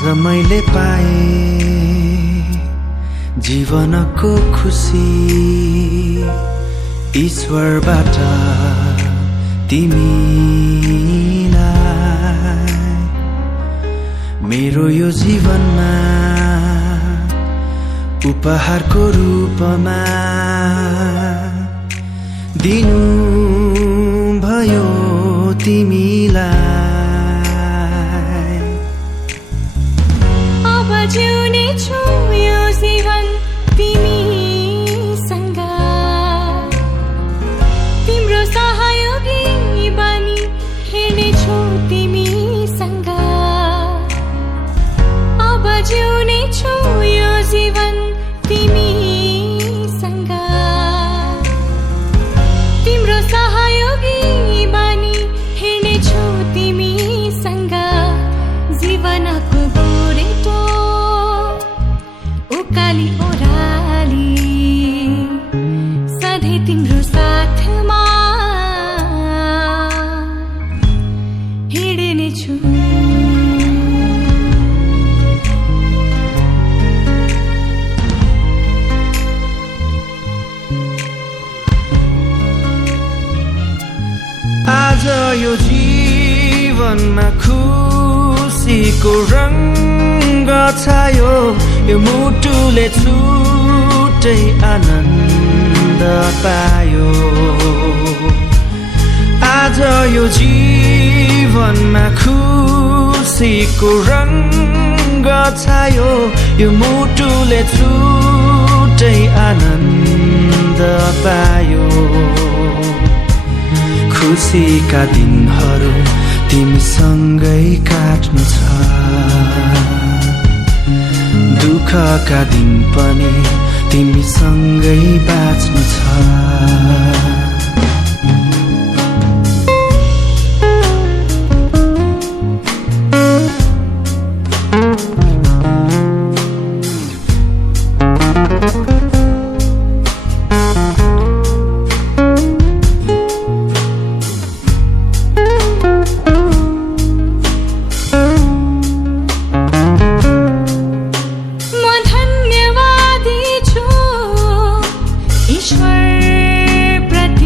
आज मैले पाए जीवनको खुसी ईश्वरबाट तिमीलाई मेरो यो जीवनमा उपहारको रूपमा दिनु भयो तिमीलाई। अब जिउने छु यो जीवन तिमीसँग, तिम्रो सहयोगी बनी हिँड्नेछु तिमीसँग। अब जिउने छु यो जीवन तिमीसँग, तिम्रो सहयोगी बनी हिँड्नेछु तिमीसँग। जीवनको गोरेटो उकाली ओह्राली सधैँ तिम्रो साथमा हिँड्नेछु। आज यो जीवनमा खुसीको रंग छायो, यो मुटुले छुट्टै आनन्द पायो। आज यो जीवनमा खुसीको रंग छायो, यो मुटुले छुट्टै आनन्द पायो। खुसीका दिनहरू तिमीसँगै काट्नु छ, दुःखका दिन पनि तिमीसँगै बाँच्नु छ। ईश्वर प्रति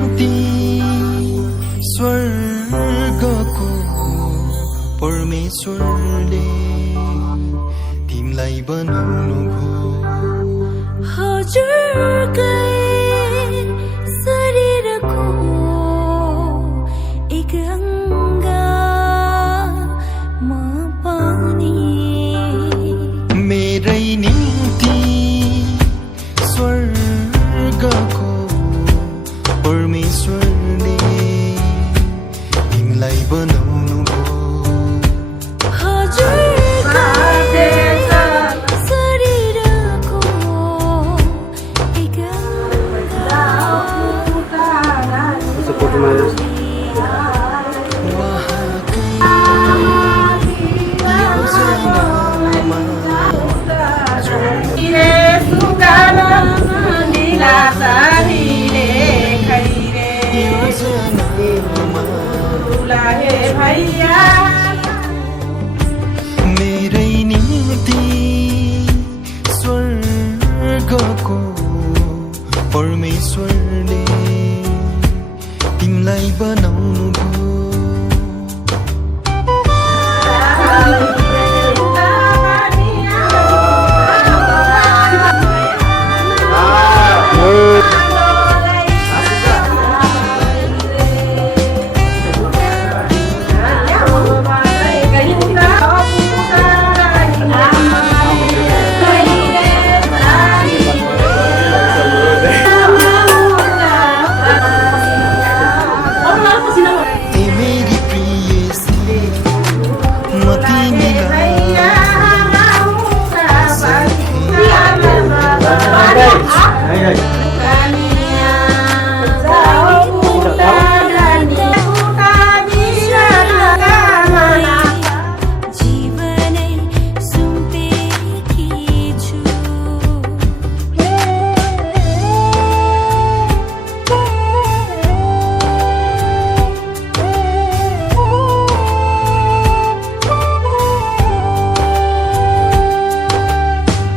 निम्ति स्वर्गको परमेश्वरले तिमीलाई बनाउनु भो हजुरकै शरीरको एक अङ्ग म पनि मेरै निम्ति स्वर्गको परमेश्वरले तिमीलाई बनाउनु भो हजुरकै शरीरको एक मेरै निम्ति स्वर्गको परमेश्वरले तिमीलाई बनाउनु भो जीवनै सुम्पेकी छु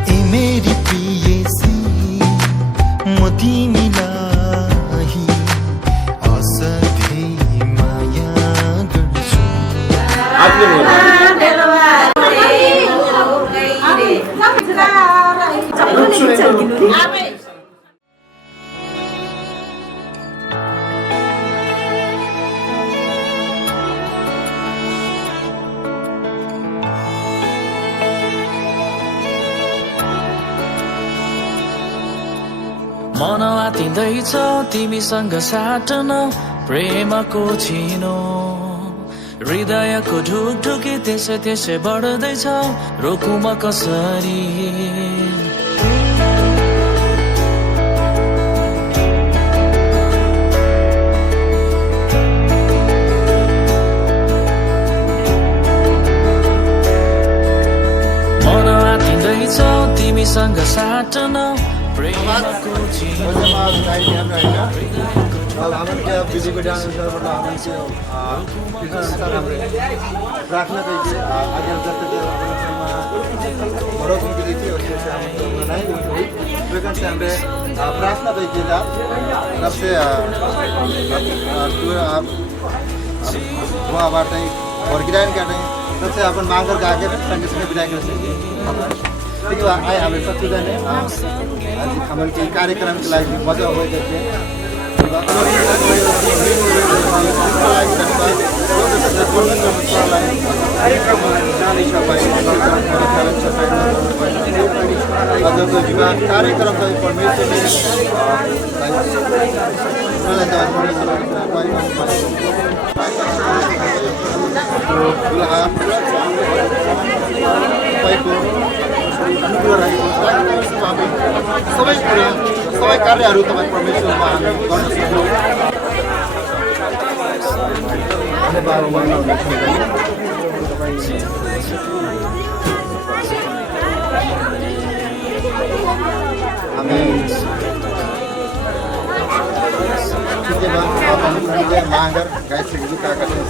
ए मेरी प्रियसी म तिमीलाई असाध्यै माया गर्छु मन आतिँदैछ तिमीसँग साट्न प्रेमको छिनो हृदयको ढुकढुकी त्यसै त्यसै बढ्दैछ रोकौँ म कसरी मन आतिँदैछ तिमीसँग साट्न प्रेमको छिनो विधिको अनुसारबाट हाम्रो प्रार्थना कहिके आगे जस्तै बड़ों विधि थी उसके से हम नहीं हुई लेकिन से हमने प्रार्थना कहिके तब से आप वहाँ बाटे और गिरान करते तब से अपन मांग कर आगे संगीत में विदाई कर सकते ठीक है आए हमें सबसे पहले हमारे के कार्यक्रम के लिए मजा हो गई थी कार्यक्रम सबै कुरा सबै कार्यहरू तपाईँ परमेश्वरमा हामी गर्न सक्छौँ मागर गाई सुरु काका सुरु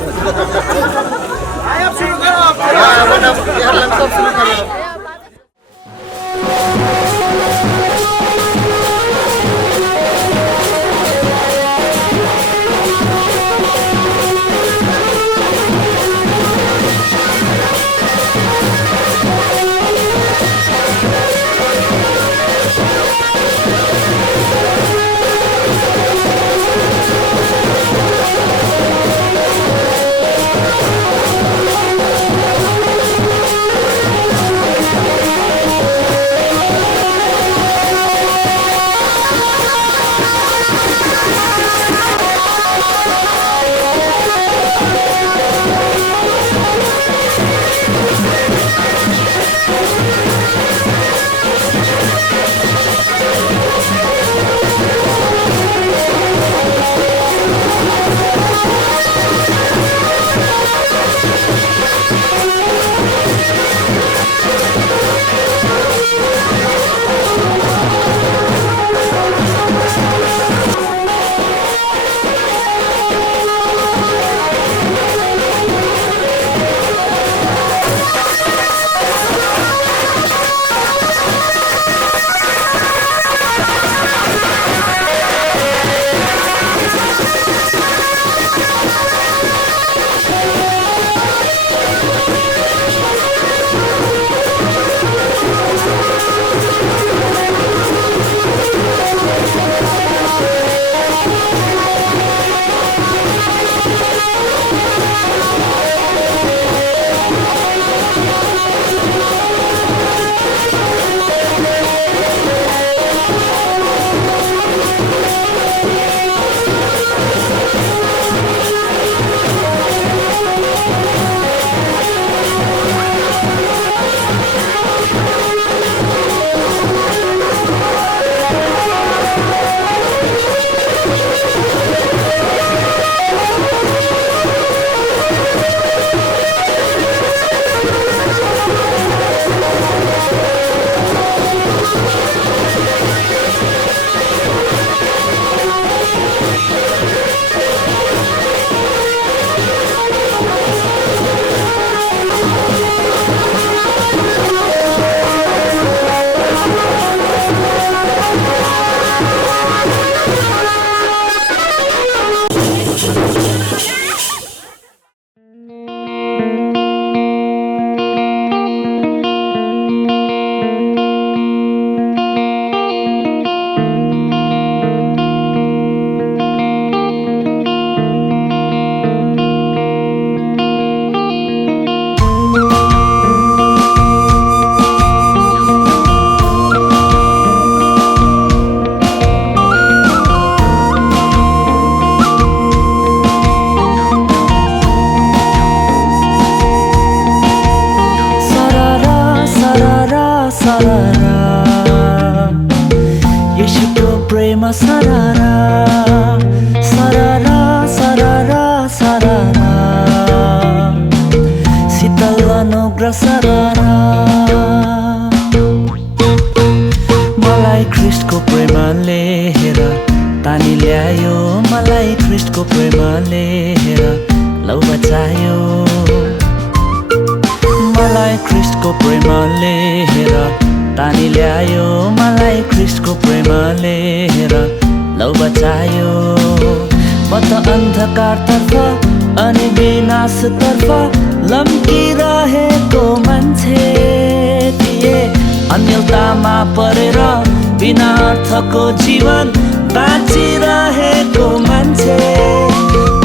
सररा येशूको प्रेम सररा सररा सररा सररा शीतल अनुग्रह सररा मलाई ख्रिस्टको प्रेमले हेर तानी ल्यायो मलाई ख्रिस्टको प्रेमले हेर लौ बचायो मलाई ख्रिस्टको प्रेमले हेर तानी ल्यायो मलाई ख्रिस्टको प्रेमले हेर लौ बचायो म त अन्धकारतर्फ अनि विनाशतर्फ लम्किरहेको मान्छे थिए अन्यलतामा परेर बिना अर्थको जीवन बाँचिरहेको मान्छे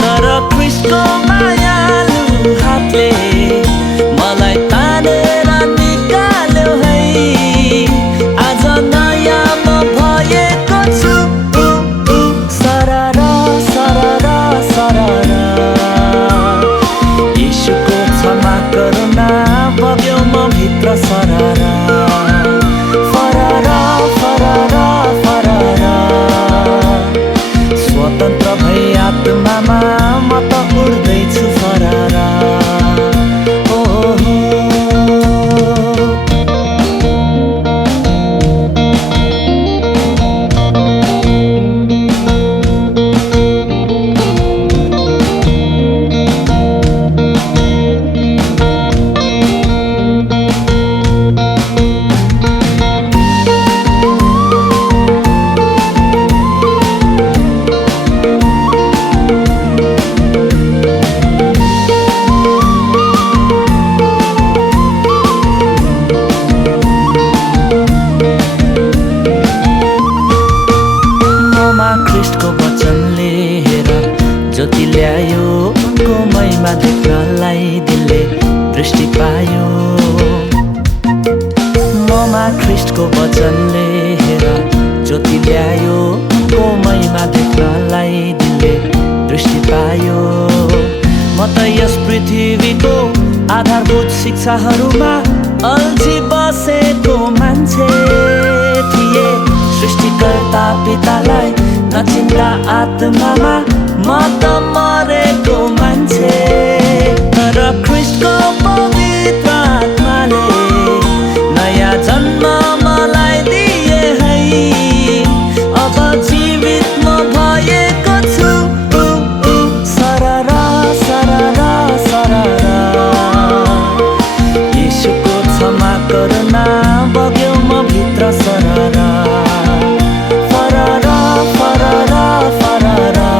तर ख्रिस्टको मायालु हातले मलाई तानेर निकाल्यो है आज नयाँ म भएको छु सररा सररा सररा येशूको क्षमा करुणा बग्यो म भित्र सररा फररा फररा फररा स्वतन्त्र भई आत्मामा म त उड्दैछु फररा ख्रिस्टको वचनले हेर ज्योति ल्यायो उनको महिमा देख्नलाई दिलले दृष्टि पायो ममा ख्रिस्टको वचनले हेर ज्योति ल्यायो उनको महिमा देख्नलाई दिलले दृष्टि पायो म त यस पृथ्वीको आधारभूत शिक्षाहरूमा अल्झी बसेको मान्छे थिए सृष्टिकर्ता पितालाई नचिन्दा आत्मामा म त मरेको मान्छे तर ख्रिस्टको पवित्र आत्माले नयाँ जन्म मलाई दिए है अब जीवित म भएको छु सररा सररा सररा येशूको क्षमा करुणा बग्यो म भित्र सररा फररा फररा फररा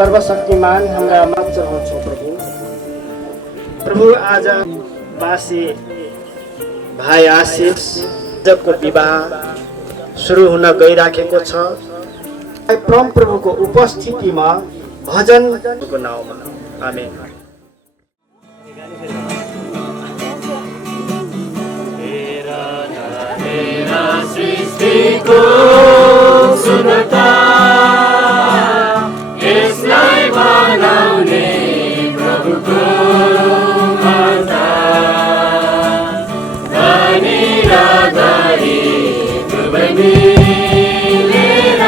सर्वशक्तिमान हाम्रा माझ हुनुहुन्छ प्रभु। प्रभु आज बासी भाइ आशिष जगको विवाह सुरु हुन गइराखेको छ। परम प्रभुको उपस्थितिमा भजनको नाउँमा आमेन। सृष्टिको सुन्दरता यसलाई बनाउने प्रभुको मर्ता धनी र गरिब मिलेर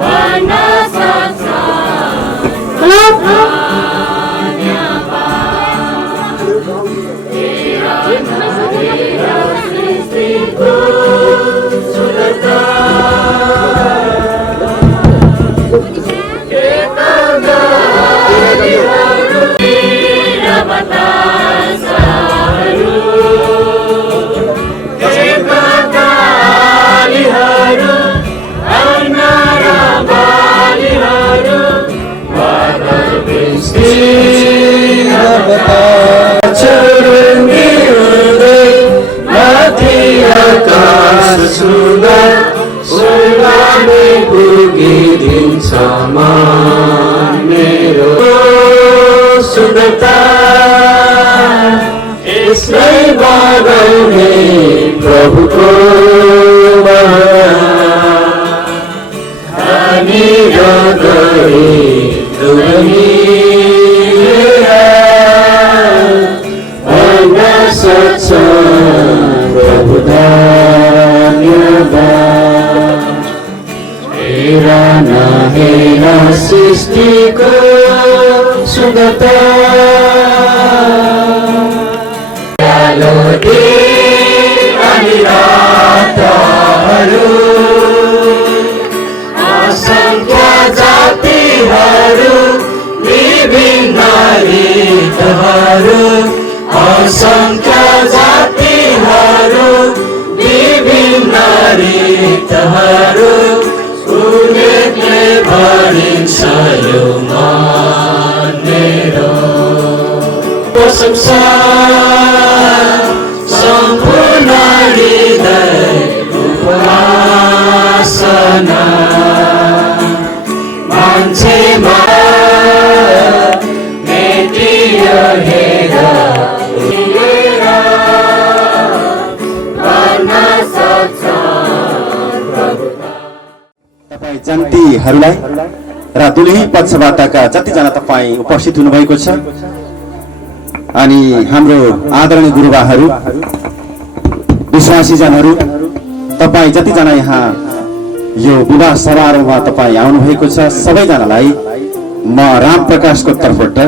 भन्न सक्छ सुन्दरता यसलाई बनाउने प्रभुको धनी र गरिब मिलेर भन्न सक्छ प्रभु धन्यवाद। हेरा नहेरा सृष्टिको सुन्दरता कालो दिन अनि रातहरू असंख्य जातिहरू विभिन्न रीतहरू असंख्य जातिहरू विभिन्न रीतहरू उनीहरूले भनिन्छ यो मन मेरो प्रशंसा सम्पूर्ण हृदय उपासना मान्छेमा मेटियो हेरा तपाईँ जन्तीहरूलाई र दुलही पक्षबाटका जतिजना तपाईँ उपस्थित हुनुभएको छ अनि हाम्रो आदरणीय गुरुबाहरू विश्वासीजनहरू तपाईँ जतिजना यहाँ यो विवाह समारोहमा तपाईँ आउनुभएको छ सबैजनालाई म राम प्रकाशको तर्फबाट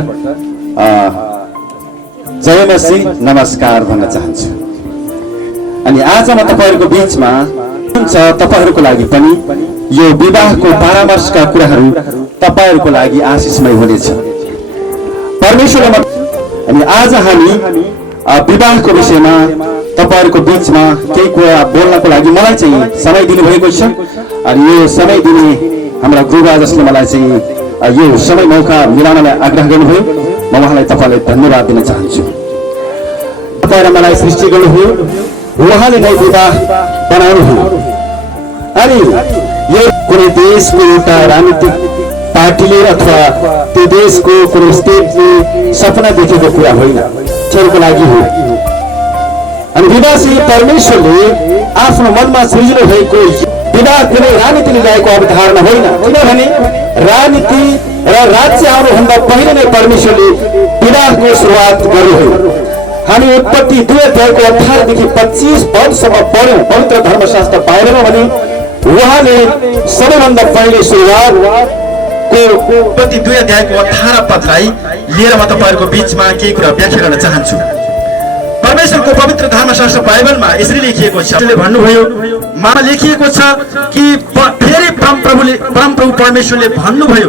जय मसी नमस्कार भन्न चाहन्छु। अनि आज म तपाईँहरूको बीचमा हुन्छ तपाईहरूको लागि पनि यो विवाहको परामर्शका कुराहरू तपाईहरूको लागि आशिषमय हुनेछ परमेश्वरले। अनि आज हामी विवाहको विषयमा तपाईहरूको बीचमा केही कुरा बोल्नको लागि मलाई चाहिँ समय दिनुभएको छ। अनि यो समय दिने हाम्रा गुरुबा जसले मलाई चाहिँ यो समय मौका मिलाउनलाई आग्रह गर्नुभयो म उहाँलाई तपाईँलाई धन्यवाद दिन चाहन्छु। तपाईँले मलाई सृष्टि गर्नुभयो उहाँले नै विवाह बनाउनुभयो। अनि यो कुनै देशको एउटा राजनीतिक पार्टीले अथवा त्यो देशको कुनै स्टेटले सपना देखेको कुरा होइन, त्यसको लागि हो। अनि विवाह चाहिँ परमेश्वरले आफ्नो मनमा सृजना भएको विवाह कुनै राजनीतिले ल्याएको अवधारणा होइन, किनभने राजनीति र राज्य आउनुभन्दा पहिले नै परमेश्वरले विवाहको सुरुवात गर्नुभयो। हामी उत्पत्ति 2:18 देखि 25 पदसम्म पढ्यौं पवित्र धर्मशास्त्र बाइबलमा भने उहाँले सबैभन्दा पहिले सुरुवातको उत्पत्ति 2:18 पदलाई लिएर म तपाईहरुको बीचमा केही कुरा व्याख्या गर्न चाहन्छु। परमेश्वरको पवित्र धर्मशास्त्र बाइबलमा यसरी लेखिएको छ, उसले भन्नुभयो मा लेखिएको छ कि फेरि परमप्रभु परमेश्वरले भन्नुभयो,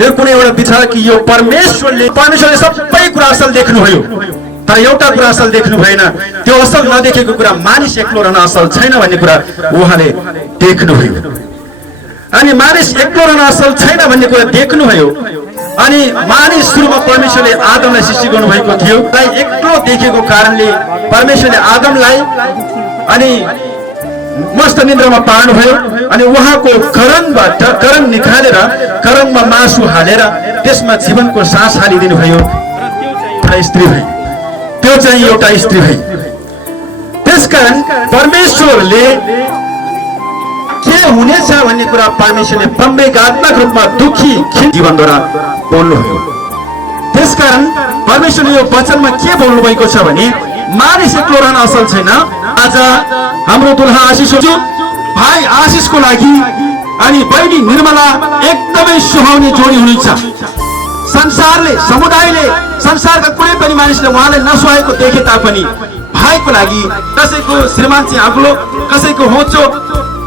यो कुनै एउटा विचार कि यो परमेश्वरले सबै कुरा असल देख्नुभयो तर एउटा कुरा असल देख्नु भएन, त्यो असल नदेखेको कुरा मानिस एक्लो रहन असल छैन भन्ने कुरा उहाँले देख्नुभयो। अनि मानिस एक्लो रहन असल छैन भन्ने कुरा देख्नुभयो। अनि मानिस सुरुमा परमेश्वरले आदमलाई सृष्टि गर्नुभएको थियो। एक्लो देखेको कारणले परमेश्वरले आदमलाई अनि मस्त निन्द्रामा पार्नुभयो। अनि उहाँको करणबाट करण निकालेर करणमा मासु हालेर त्यसमा जीवनको सास हालिदिनु भयो। स्त्री भई, त्यो चाहिँ एउटा स्त्री भई। त्यसकारण परमेश्वरले के हुनेछ भन्ने कुरा परमेश्वरले प्रवेगात्मक रूपमा दुखी जीवनद्वारा बोल्नुभयो। त्यसकारण परमेश्वरले यो वचनमा के बोल्नु भएको छ भने मानिस एक्लो रहन असल छैन। आज हाम्रो दुल्हा आशिष हो, भाइ आशिषको लागि अनि बहिनी निर्मला एकदमै सुहाउने जोडी हुनुहुन्छ। संसारले समुदायले संसारका कुनै पनि मानिसले उहाँलाई नसुहाएको देखे तापनि भाइको लागि कसैको श्रीमान चाहिँ अग्लो, कसैको होचो,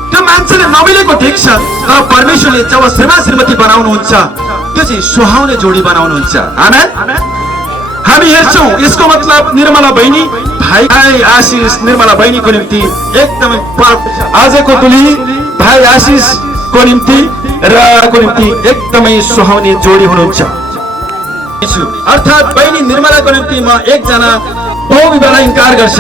त्यो मान्छेले नमिलेको देख्छ। तर परमेश्वरले जब श्रीमान श्रीमती बनाउनुहुन्छ त्यो चाहिँ सुहाउने जोडी बनाउनुहुन्छ। आमेन। हामी हेर्छौँ यसको मतलब निर्मला बहिनी भाइ आशिष निर्मला बहिनीको निम्ति एकदमै आजको दुली भाइ आशिषको निम्ति र को निम्ति एकदमै सुहाउने जोडी हुनुहुन्छ। अर्थात् बहिनी निर्मलाको निम्ति म एकजना बहुविवाहलाई इन्कार गर्छ।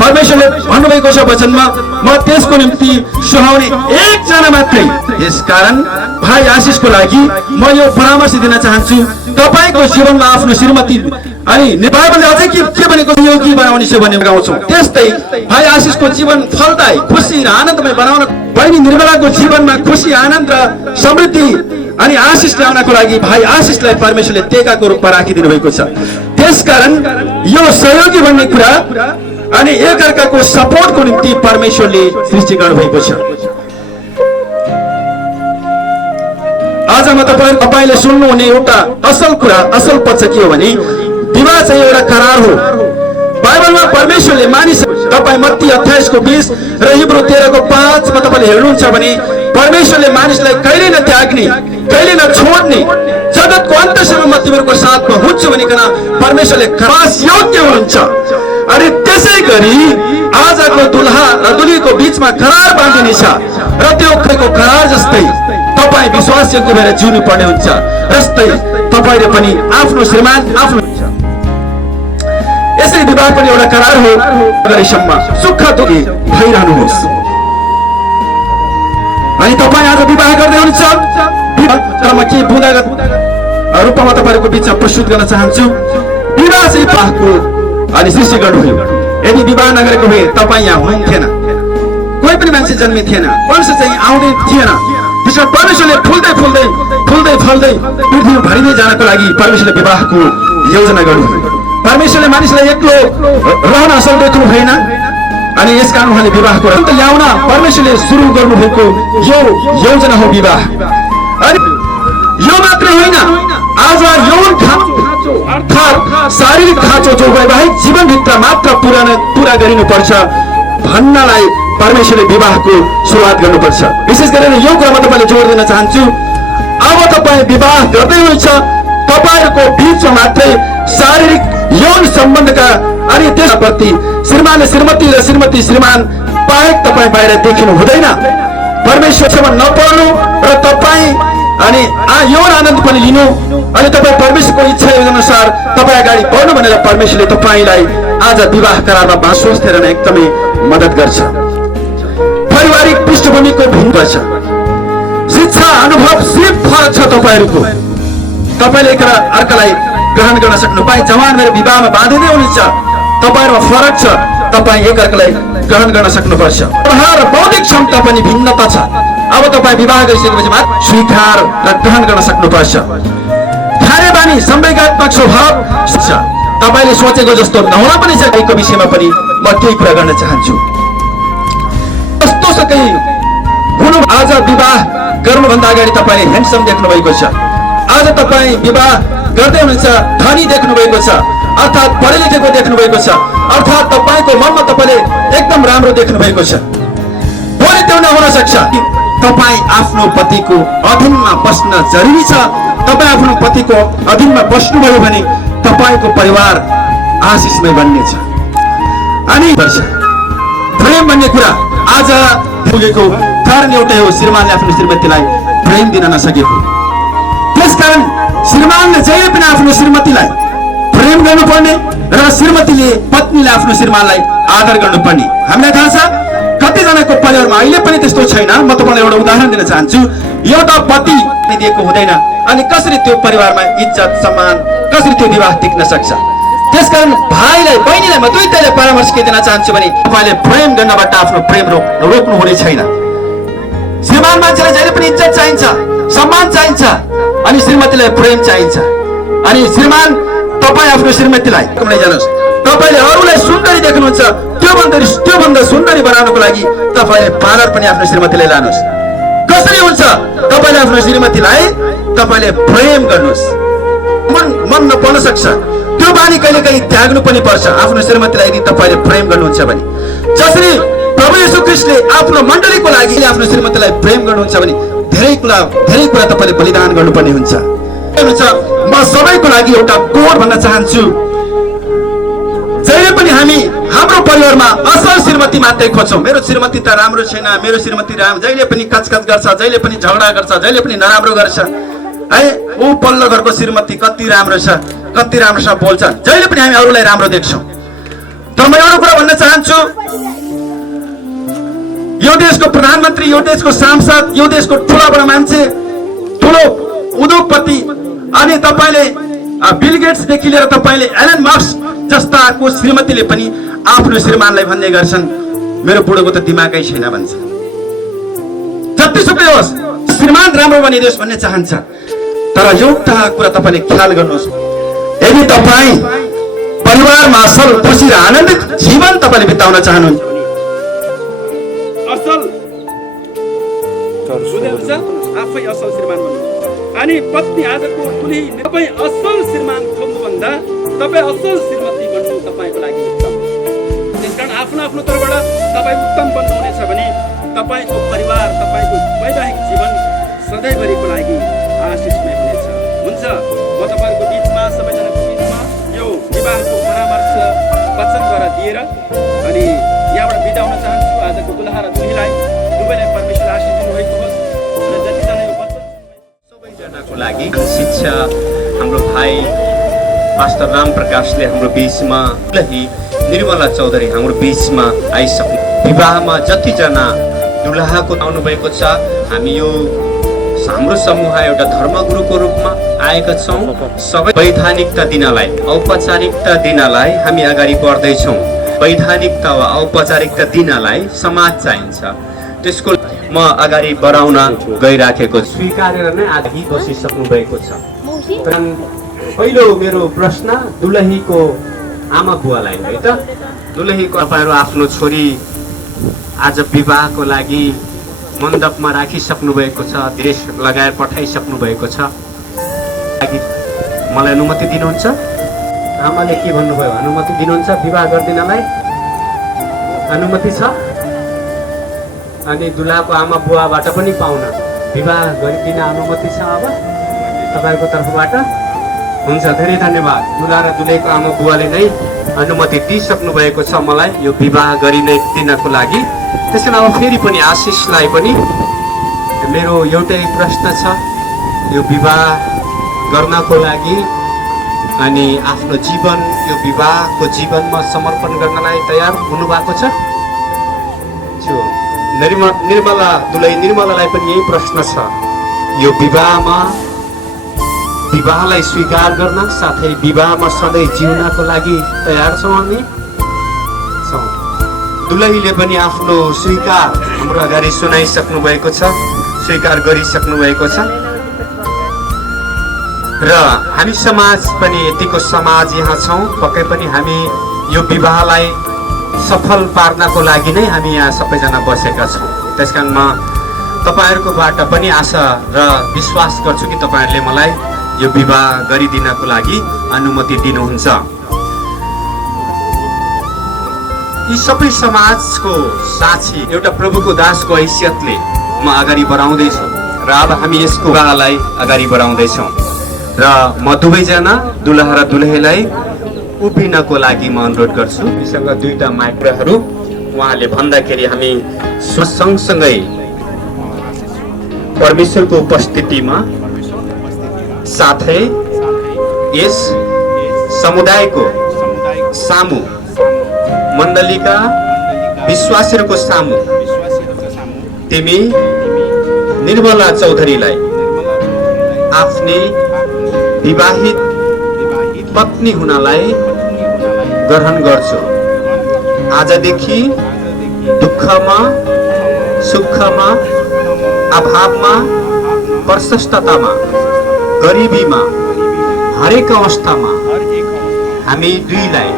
परमेश्वरले भन्नुभएको छ वचनमा म त्यसको निम्ति सुहाउने एकजना मात्रै। यसकारण भाइ आशिषको लागि म यो परामर्श दिन चाहन्छु, तपाईको जीवनमा आफ्नो श्रीमती अनि बाइबलले अझै के भनेको छ, योगी बनाउने छ भन्ने गाउँछौँ। त्यस्तै भाइ आशिषको जीवन फलदायी खुसी र आनन्दमय बनाउन, बहिनी निर्मलाको जीवनमा खुसी आनन्द र समृद्धि अनि आशिष ल्याउनको लागि भाइ आशिषलाई परमेश्वरले टेकाको रूपमा राखिदिनु भएको छ। त्यसकारण यो सहयोगी भन्ने कुरा अनि एकअर्काको सपोर्टको निम्ति परमेश्वरले सृष्टि गर्नुभएको छ। आज म तपाईले सुन्नुहुने एउटा असल कुरा, असल पक्ष के हो भने विवाह चाहिँ एउटा करार हो। बाइबलमा परमेश्वरले मानिस, तपाईँ मत्ती 28:20 र हिब्रू 13:5 मा तपाईले हेर्नुहुन्छ भने परमेश्वरले मानिसलाई कहिले नत्याग्ने, कहिले नछोड्ने, जगतको अन्तसम्म म तिमीहरूको साथमा हुन्छु भनिकन परमेश्वरले खास योग्य हुनुहुन्छ। अनि त्यसै गरी आजको दुल्हा र दुलीको बीचमा करार बाँधिनेछ र त्यो करार जस्तै तपाईँ विश्वासयोग्य भएर जिउनु पर्ने हुन्छ। जस्तै तपाईले पनि आफ्नो श्रीमान आफ्नो, यसरी विवाह पनि एउटा करार हो। गरीसम्म सुख दुखी भइरहनुहोस्। अनि तपाईँ आज विवाह गर्दै हुनुहुन्छ, तर म के बुँदागत रूपमा तपाईँहरूको बिचमा प्रस्तुत गर्न चाहन्छु। विवाह चाहिँ पाहको अनि सृष्टि गर्नुभयो। यदि विवाह नगरेको भए तपाईँ यहाँ हुनुहुन्थेन, कोही पनि मान्छे जन्मे थिएन, मनुष्य चाहिँ आउँदै थिएन। त्यसमा परमेश्वरले फुल्दै फुल्दै फुल्दै फल्दै पृथ्वी भरिँदै जानको लागि परमेश्वरले विवाहको योजना गर्नुभयो। परमेश्वरले मानिसलाई एक्लो रहन असल देख्नु भएन अनि यसकारण उहाँले विवाहको अन्त ल्याउन परमेश्वरले सुरु गर्नुभएको यो योजना हो विवाह। अनि यो मात्रै होइन, आज यौन खाँचो अर्थात् शारीरिक खाँचो जो वैवाहिक जीवनभित्र मात्र पुरा गरिनुपर्छ भन्नलाई परमेश्वरले विवाहको सुरुवात गर्नुपर्छ। विशेष गरेर यो कुरामा तपाईँले जोड दिन चाहन्छु, अब तपाईँ विवाह गर्दै हुनुहुन्छ, तपाईँहरूको बीचमा मात्रै शारीरिक यौन सम्बन्धका अनि त्यसप्रति श्रीमानले श्रीमती र श्रीमती श्रीमान बाहेक तपाईँ बाहिर देखिनु हुँदैन। परमेश्वरसँग नपर्नु र तपाईँ अनि यौन आनन्द पनि लिनु अनि तपाईँ परमेश्वरको इच्छा अनुसार तपाईँ अगाडि बढ्नु भनेर परमेश्वरले तपाईँलाई आज विवाह करारमा बाँसोस् हेरेर एकदमै मद्दत गर्छ। पारिवारिक पृष्ठभूमिको भिन्न छ, शिक्षा अनुभव सिप फरक छ तपाईँहरूको। तपाईँले एक अर्कालाई ग्रहण गर्न सक्नु पाए। जवान मेरो विवाहमा बाँधिँदै हुनुहुन्छ, तपाईँहरूमा फरक छ, तपाईँ एकअर्कालाई ग्रहण गर्न सक्नुपर्छ। व्यवहार र बौद्धिक क्षमता पनि भिन्नता छ। अब तपाईँ विवाह गरिसकेपछि मात्र स्वीकार र ग्रहण गर्न सक्नुपर्छ। खाने बानी संवेगात्मक स्वभाव छ, तपाईँले सोचेको जस्तो नहुन पनि सकेको विषयमा पनि म केही कुरा गर्न चाहन्छु। कस्तो सकै हुनु, आज विवाह गर्नुभन्दा अगाडि तपाईँले ह्यान्डसम देख्नु भएको छ। आज तपाईँ विवाह गर्दै हुनुहुन्छ, धनी देख्नु भएको छ, अर्थात् पढे लेखेको देख्नु भएको छ, अर्थात् तपाईँको मनमा तपाईँले एकदम राम्रो देख्नु भएको छ। भोलि त्यो नहुन सक्छ। तपाईँ आफ्नो पतिको अधीनमा बस्न जरुरी छ। तपाईँ आफ्नो पतिको अधीनमा बस्नुभयो भने तपाईँको परिवार आशिषमय बन्नेछ। अनि प्रेम भन्ने कुरा आज पुगेको कारण एउटै हो, श्रीमानले आफ्नो श्रीमतीलाई प्रेम दिन नसकेको। त्यसकारण श्रीमानले जहिले पनि आफ्नो श्रीमतीलाई प्रेम गर्नुपर्ने र श्रीमतीले पत्नीले आफ्नो श्रीमानलाई आदर गर्नुपर्ने। हामीलाई थाहा छ कतिजनाको परिवारमा अहिले पनि त्यस्तो छैन। म तपाईँलाई एउटा उदाहरण दिन चाहन्छु। एउटा पति दिएको हुँदैन अनि कसरी त्यो परिवारमा इज्जत सम्मान कसरी त्यो विवाह टिक्न सक्छ। त्यसकारण भाइलाई बहिनीलाई म दुईटैले परामर्श के दिन चाहन्छु भने तपाईँले प्रेम गर्नबाट आफ्नो प्रेम रोक्नु हुने छैन। श्रीमान मान्छेलाई जहिले पनि इज्जत चाहिन्छ, सम्मान चाहिन्छ अनि श्रीमतीलाई प्रेम चाहिन्छ। अनि श्रीमान तपाईँ आफ्नो श्रीमतीलाई जानुहोस्, तपाईँले अरूलाई सुन्दरी देख्नुहुन्छ त्योभन्दा सुन्दरी बनाउनको लागि तपाईँले पार्लर पनि आफ्नो श्रीमतीलाई लानुहोस्। कसरी हुन्छ? तपाईँले आफ्नो श्रीमतीलाई तपाईँले प्रेम गर्नुहोस्। मन नपर्न सक्छ, त्यो बानी कहिले कहीँ त्याग्नु पनि पर्छ आफ्नो श्रीमतीलाई यदि तपाईँले प्रेम गर्नुहुन्छ भने। जसरी प्रभु येशू ख्रीष्टले आफ्नो मण्डलीको लागि आफ्नो श्रीमतीलाई प्रेम गर्नुहुन्छ भने धेरै कुरा तपाईँले बलिदान गर्नुपर्ने हुन्छ। म सबैको लागि एउटा कोड भन्न चाहन्छु। जहिले पनि हामी हाम्रो परिवारमा असल श्रीमती मात्रै खोज्छौँ। मेरो श्रीमती त राम्रो छैन, मेरो श्रीमती जहिले पनि कचकच गर्छ, जहिले पनि झगडा गर्छ, जहिले पनि नराम्रो गर्छ है। ऊ पल्लो घरको श्रीमती कति राम्रो छ, कति राम्रोसँग बोल्छ, जहिले पनि हामी अरूलाई राम्रो देख्छौँ। तर म एउटा कुरा भन्न चाहन्छु, यो देशको प्रधानमन्त्री, यो देशको सांसद, यो देशको ठुला बडा मान्छे, ठुलो उद्योगपति अनि तपाईँले बिल गेट्सदेखि लिएर तपाईँले एलन मस्क जस्ताको श्रीमतीले पनि आफ्नो श्रीमानलाई भन्ने गर्छन् मेरो बुढोको त दिमागै छैन भन्छ। जतिसुकै होस् श्रीमान राम्रो बनिदियोस् भन्ने चाहन्छ। तर एउटा कुरा तपाईँले ख्याल गर्नुहोस्, यदि तपाईँ परिवारमा असल खुसी र आनन्दित जीवन तपाईँले बिताउन चाहनुहुन्छ आफै असल श्रीमान बन्नु। अनि पत्नी आजको ठुली तपाईँ असल श्रीमान खोज्नुभन्दा तपाईँ असल श्रीमती बन्नु तपाईँको लागि उत्तम। त्यसकारण आफ्नो आफ्नो तर्फबाट तपाईँ उत्तम बन्नुहुनेछ भने तपाईँको परिवार, तपाईँको वैवाहिक जीवन सधैँभरिको लागि आशिषमय हुनेछ। हुन्छ, म तपाईँहरूको बिचमा सबैजनाको बिचमा यो विवाहको परामर्श वचनद्वारा दिएर अनि यहाँबाट बिदा हुन चाहन्छु। आजको दुलहा र दुहीलाई दुवैलाई परमेश्वर आशिष दिनुभएको होस् र जतिजना यो वचन सबैजनाको लागि शिक्षा हाम्रो भाइ पास्टर राम प्रकाशले हाम्रो बिचमा निर्मला चौधरी हाम्रो बिचमा आइसक्नु। विवाहमा जतिजना दुलहाको आउनुभएको छ, हामी यो हाम्रो समूह एउटा धर्मगुरुको रूपमा आएका छौँ। सबै वैधानिकता दिनलाई, औपचारिकता दिनलाई हामी अगाडि बढ्दैछौँ। वैधानिकता वा औपचारिकता दिनलाई समाज चाहिन्छ, त्यसको म अगाडि बढाउन गइराखेको स्वीकारेर नै आदि बसिसक्नु भएको छ। पहिलो मेरो प्रश्न दुलहीको आमा बुवालाई है त। दुलहीको तपाईँहरू आफ्नो छोरी आज विवाहको लागि मण्डपमा राखिसक्नु भएको छ, ड्रेस लगाएर पठाइसक्नु भएको छ। मलाई अनुमति दिनुहुन्छ? आमाले के भन्नुभयो? अनुमति दिनुहुन्छ विवाह गरिदिनलाई? अनुमति छ? अनि दुलाको आमा बुवाबाट पनि पाउन विवाह गरिदिन अनुमति छ अब तपाईँको तर्फबाट? हुन्छ, धेरै धन्यवाद। दुला र दुलहीको आमा बुवाले नै अनुमति दिइसक्नु भएको छ मलाई यो विवाह गरिनै दिनको लागि। त्यसैले अब फेरि पनि आशिषलाई पनि मेरो एउटै प्रश्न छ, यो विवाह गर्नको लागि अनि आफ्नो जीवन यो विवाहको जीवनमा समर्पण गर्नलाई तयार हुनुभएको छ? निर्मला निर्मलालाई पनि यही प्रश्न छ, यो विवाहलाई स्वीकार गर्न साथै विवाहमा सधैँ जिउनको लागि तयार छौँ हामी? दुलहीले पनि आफ्नो स्वीकार हाम्रो अगाडि सुनाइसक्नु भएको छ, स्वीकार गरिसक्नु भएको छ। र हामी समाज पनि यतिको समाज यहाँ छौँ, पक्कै पनि हामी यो विवाहलाई सफल पार्नको लागि नै हामी यहाँ सबैजना बसेका छौँ। त्यसकारण म तपाईँहरूकोबाट पनि आशा र विश्वास गर्छु कि तपाईँहरूले मलाई यो विवाह गरिदिनको लागि अनुमति दिनुहुन्छ। यी सबै समाजको साक्षी एउटा प्रभुको दासको हैसियतले म अगाडि बढाउँदैछु र अब हामी यसको विवाहलाई अगाडि बढाउँदैछौँ र म दुवैजना दुलहा र दुलहीलाई उभिनको लागि म अनुरोध गर्छु। हामीसँग दुईटा माइक्रोहरू उहाँले भन्दाखेरि हामी सँगसँगै परमेश्वरको उपस्थितिमा साथै यस समुदायको सामु मण्डलीका विश्वासीहरूको सामु तिमी निर्मला चौधरीलाई आफ्नी विवाहित पत्नी हुनलाई ग्रहण गर्छु। आजदेखि दुःखमा सुखमा अभावमा प्रशस्ततामा गरिबीमा हरेक अवस्थामा हामी दुईलाई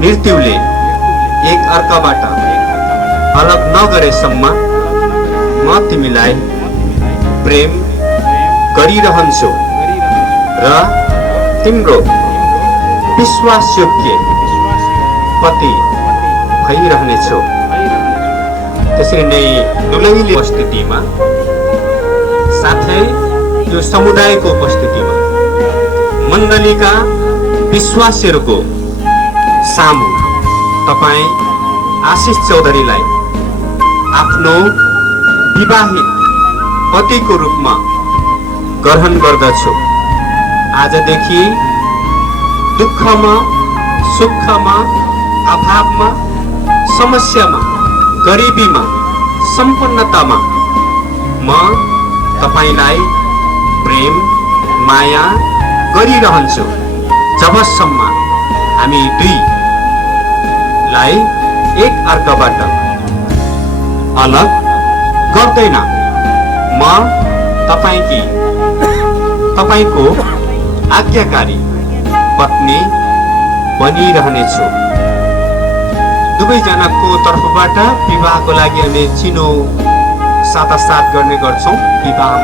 मृत्युले एक अर्काबाट अलग नगरेसम्म म तिमीलाई प्रेम गरिरहन्छु र तिम्रो विश्वासयोग्य पति भइरहनेछु। त्यसरी नै दुलहीले उपस्थितिमा साथै यो समुदायको उपस्थितिमा मण्डलीका विश्वासीहरूको सामु तपाईँ आशिष चौधरीलाई आफ्नो विवाहित पतिको रूपमा ग्रहण गर्दछु। आजदेखि दुःखमा सुखमा अभावमा समस्यामा गरिबीमा सम्पन्नतामा म तपाईलाई प्रेम माया गरिरहन्छु जबसम्म हामी दुईलाई एक अर्काबाट अलग गर्दैन। म तपाईको आज्ञाकारी पत्नी बनिरहनेछु। दुवैजनाको तर्फबाट विवाहको लागि हामी चिनो साटासाट गर्ने गर्छौं। विवाह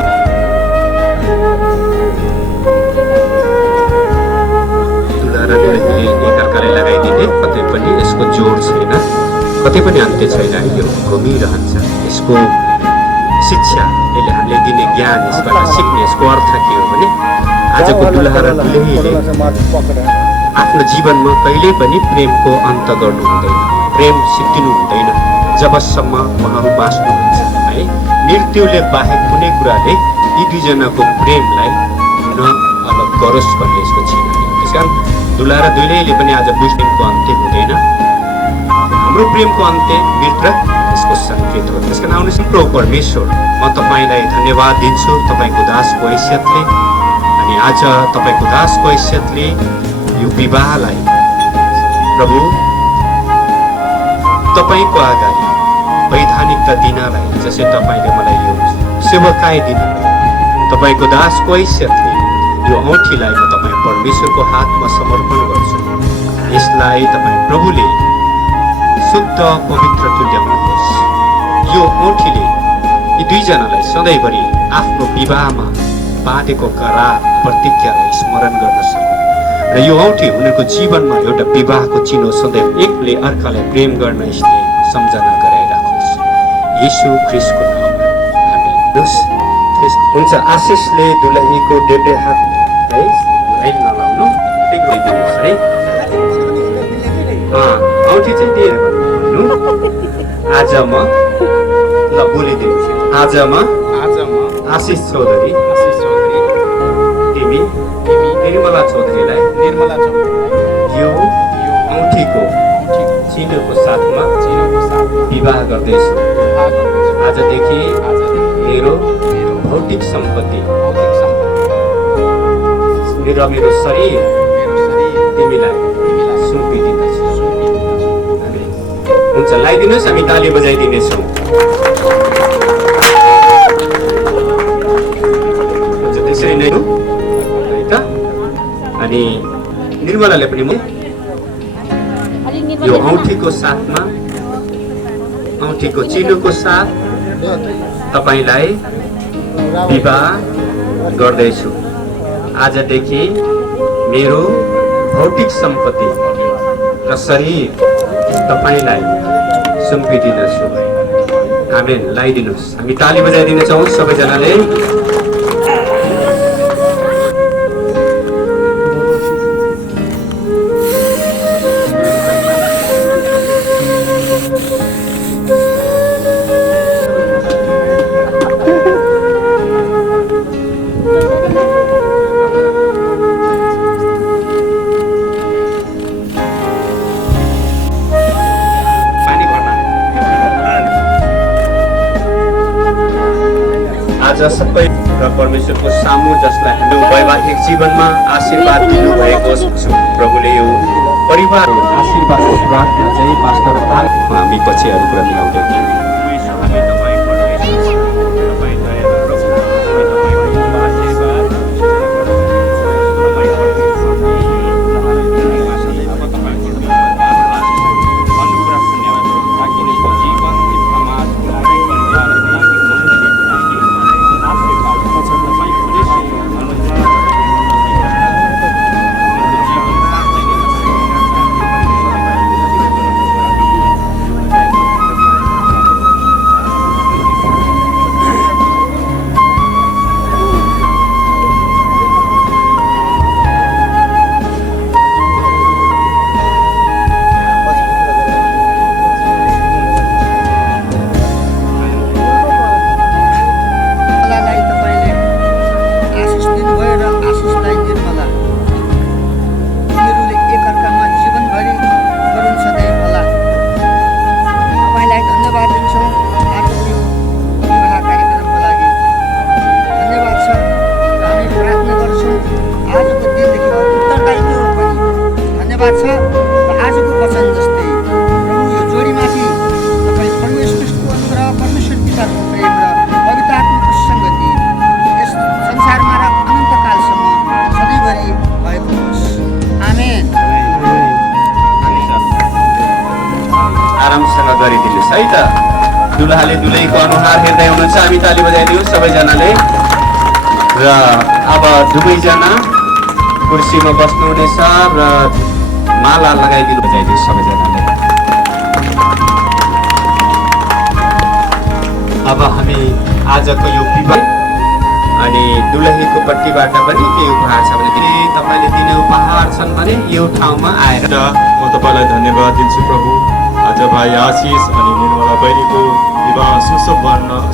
दुला र दुलहीले एकअर्कालाई लगाइदिने कतै पनि यसको जोड छैन, कतै पनि अन्त्य छैन। यो घुमिरहन्छ। यसको शिक्षा यसले हामीले दिने ज्ञान, यसबाट सिक्ने यसको अर्थ के हो भने आजको दुला र दुलहीले आफ्नो जीवनमा कहिल्यै पनि प्रेमको अन्त गर्नु हुँदैन, प्रेम सिद्धिनु हुँदैन जबसम्म उहाँहरू बाँच्नुहुन्छ है। मृत्युले बाहेक कुनै कुराले यी दुईजनाको प्रेमलाई न अलग गरोस् भन्ने यसको चिन्ह हो। त्यसकारण दुला र दुलहीले पनि आज बुझ्नेको अन्त्य हुँदैन, हाम्रो प्रेमको अन्त्य मृत्यु यसको सङ्केत हो। त्यसकारण आउनुहोस् प्रभु परमेश्वर, म तपाईँलाई धन्यवाद दिन्छु तपाईँको दासको हैसियतले। अनि आज तपाईँको दासको हैसियतले यो विवाहलाई प्रभु तपाईँको अगाडि वैधानिकता दिनलाई, जसरी तपाईँले मलाई यो सेवकाई दिनु, तपाईँको दासको हैसियतले यो औँठीलाई म तपाईँ परमेश्वरको हातमा समर्पण गर्छु। यसलाई तपाईँ प्रभुले शुद्ध पवित्र तुल्याउनुहोस्। यो औँठीले यी दुईजनालाई सधैँभरि आफ्नो विवाहमा बाँधेको करार प्रतिज्ञालाई स्मरण गर्न सक्छ र यो औँठी उनीहरूको जीवनमा एउटा विवाहको चिनो सधैँ एकले अर्कालाई प्रेम गर्न यसले सम्झना गराइराखोस्। येशू ख्रीष्टको नाममा आमेन। हुन्छ। आशिषले दुलहीको देब्रे हात है है नलाउनु, ठिक गरिदिनुहोस् है। औँठी चाहिँ दिएर भन्नु। आज म ल बोलिदिन्छु। आज म आशिष चौधरी तिमी निर्मला चौधरीलाई यो औँठीको चिन्हको साथमा विवाह गर्दैछु। आजदेखि मेरो भौतिक सम्पत्ति र मेरो शरीर तिमीलाई सुम्पिदिनेछु। हुन्छ, लगाइदिनुहोस्, हामी ताली बजाइदिनेछौँ। हुन्छ, त्यसरी नै है त। अनि निर्मलाले पनि म यो औँठीको साथमा, औँठीको चिन्हको साथ तपाईलाई विवाह गर्दैछु। आजदेखि मेरो भौतिक सम्पत्ति र शरीर तपाईलाई सुम्पिदिनेछु। आमेन। लगाइदिनुहोस्, हामी ताली बजाइदिनेछौँ सबैजनाले। आज सबै र परमेश्वरको सामु जसलाई हाम्रो वैवाहिक जीवनमा आशीर्वाद दिनुभएको छु प्रभुले यो परिवार आशीर्वादको प्रार्थना चाहिँ पास्टर हामी पछि अरू कुरा मिलाउँदै गरिदिनुहोस् है त। दुलहाले दुलहीको अनुहार हेर्दै हुनुहुन्छ, हामी ताली बजाइदिनुहोस् सबैजनाले। र अब दुवैजना कुर्सीमा बस्नुहुनेछ र माला लगाइदिनु बजाइदिनुहोस् सबैजनाले। अब हामी आजको यो विवाह अनि दुलहीको पट्टिबाट पनि के उपहार छ भने तपाईँले दिने उपहार छन् भने यो ठाउँमा आएर म तपाईँलाई धन्यवाद दिन्छु प्रभु। आज भाइ आशिष अनि निर्मला बहिनीको विवाह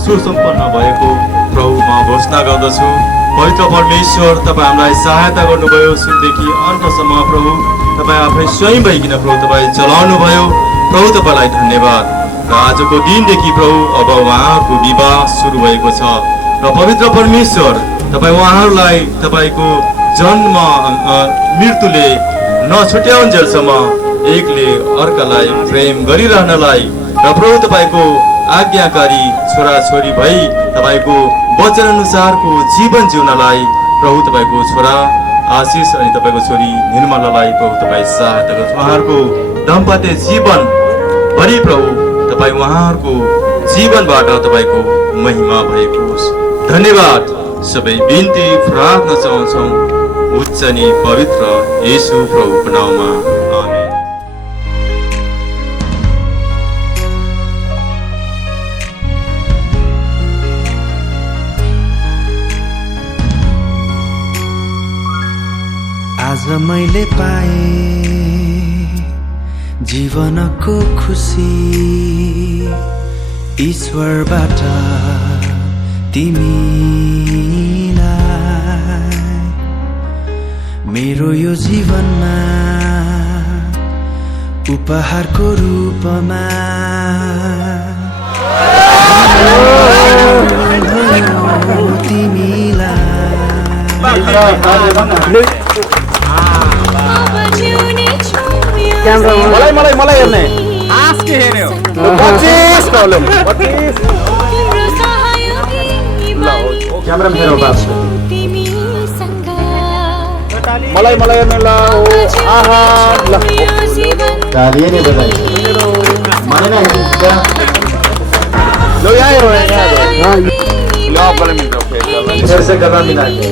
सुसम्पन्न भएको प्रभु म घोषणा गर्दछु। पवित्र परमेश्वर तपाईँ हामीलाई सहायता गर्नुभयो, सुरुदेखि अन्तसम्म प्रभु तपाईँ आफै स्वयं भइकन प्रभु तपाईँ चलाउनु भयो। प्रभु तपाईँलाई धन्यवाद। र आजको दिनदेखि प्रभु अब उहाँको विवाह सुरु भएको छ र पवित्र परमेश्वर तपाईँ उहाँहरूलाई तपाईँको जन्म मृत्युले नछुट्याउन्जेलसम्म एकले अर्कालाई प्रेम गरिरहनलाई र प्रभु तपाईँको आज्ञाकारी छोराछोरी भई तपाईँको वचन अनुसारको जीवन जिउनलाई प्रभु तपाईँको छोरा आशिष अनि तपाईँको छोरी निर्मलालाई प्रभु तपाईँ सहायता गर्छ। उहाँहरूको दाम्पत्य जीवन भरि प्रभु तपाईँ उहाँहरूको जीवनबाट तपाईँको महिमा भएको होस्। धन्यवाद। सबै बिन्ती प्रार्थना चाहन्छौँ उच्च नि पवित्र येशू प्रभुको नाममा, आमेन। आज मैले पाए जीवनको खुसी ईश्वरबाट तिमीलाई मेरो यो जीवनमा उपहारको रूपमा मलाई हेर्ने आस के हेर्यो 25 प्रब्लम 25 क्यामेरा मेरो बास मलाई हेर्ने ल आहा ल ताली नै बजाइ मलाई नै लो यहाँ ल बले मिल्छ फिर से गला मिला के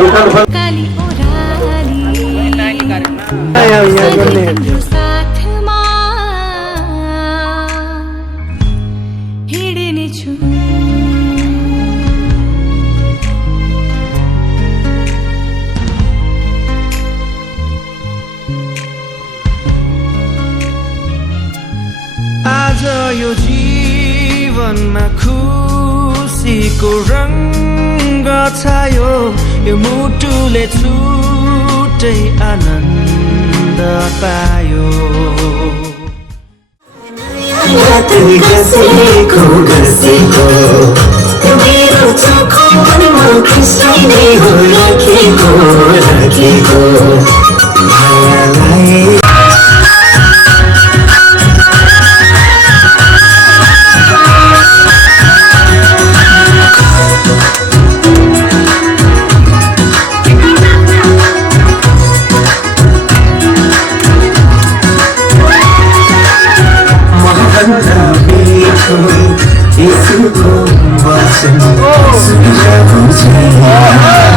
काली ओराली साथमा हिँड्ने छु। आज यो जीवनमा खुसीको रङ्ग छायो, यो मुटुले छुट्टै आनन्द पायो। रात घसेको घसेको मेरो चोखो मनमा कृष्णले हो राखेको राखेको मायालाई यसको वचन सुनिरहेको छैन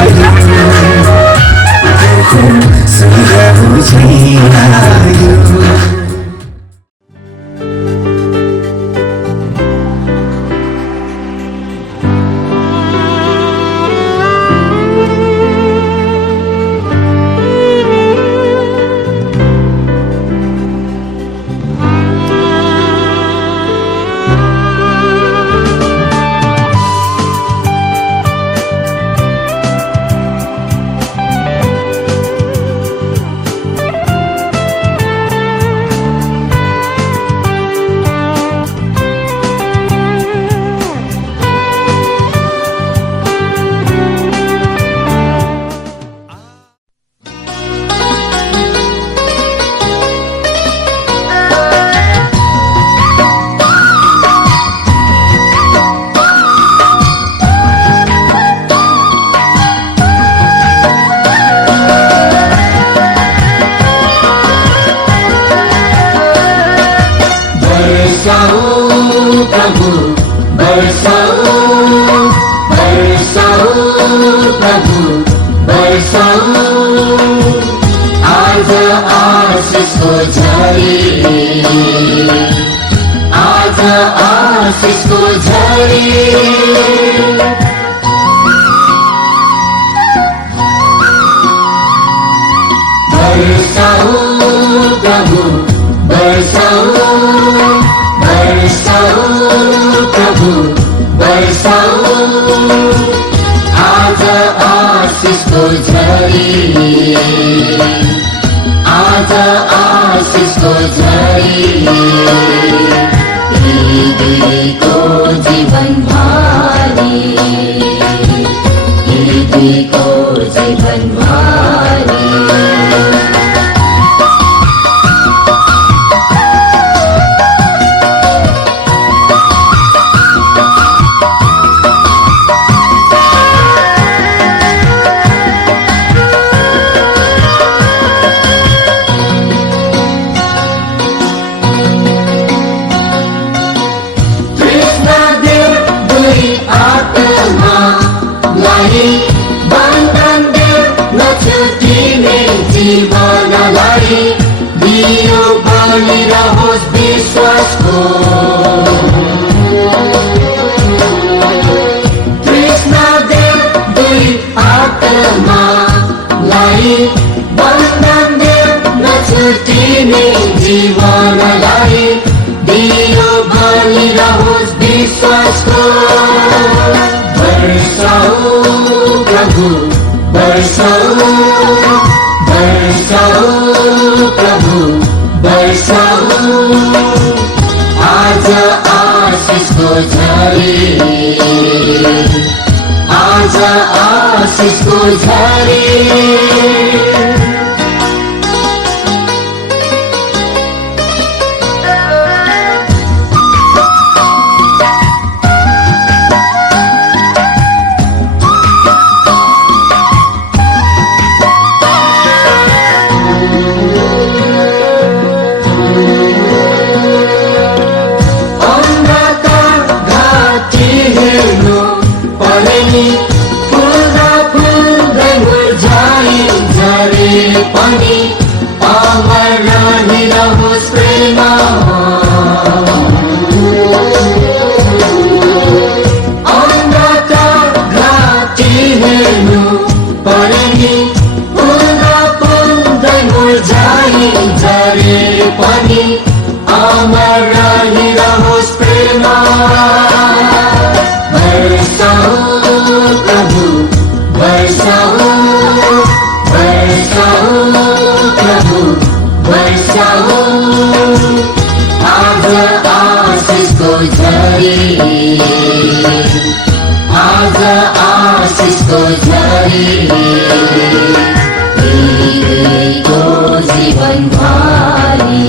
आशीषको झरी आज आशीषको झरी दुईको जीवन भारी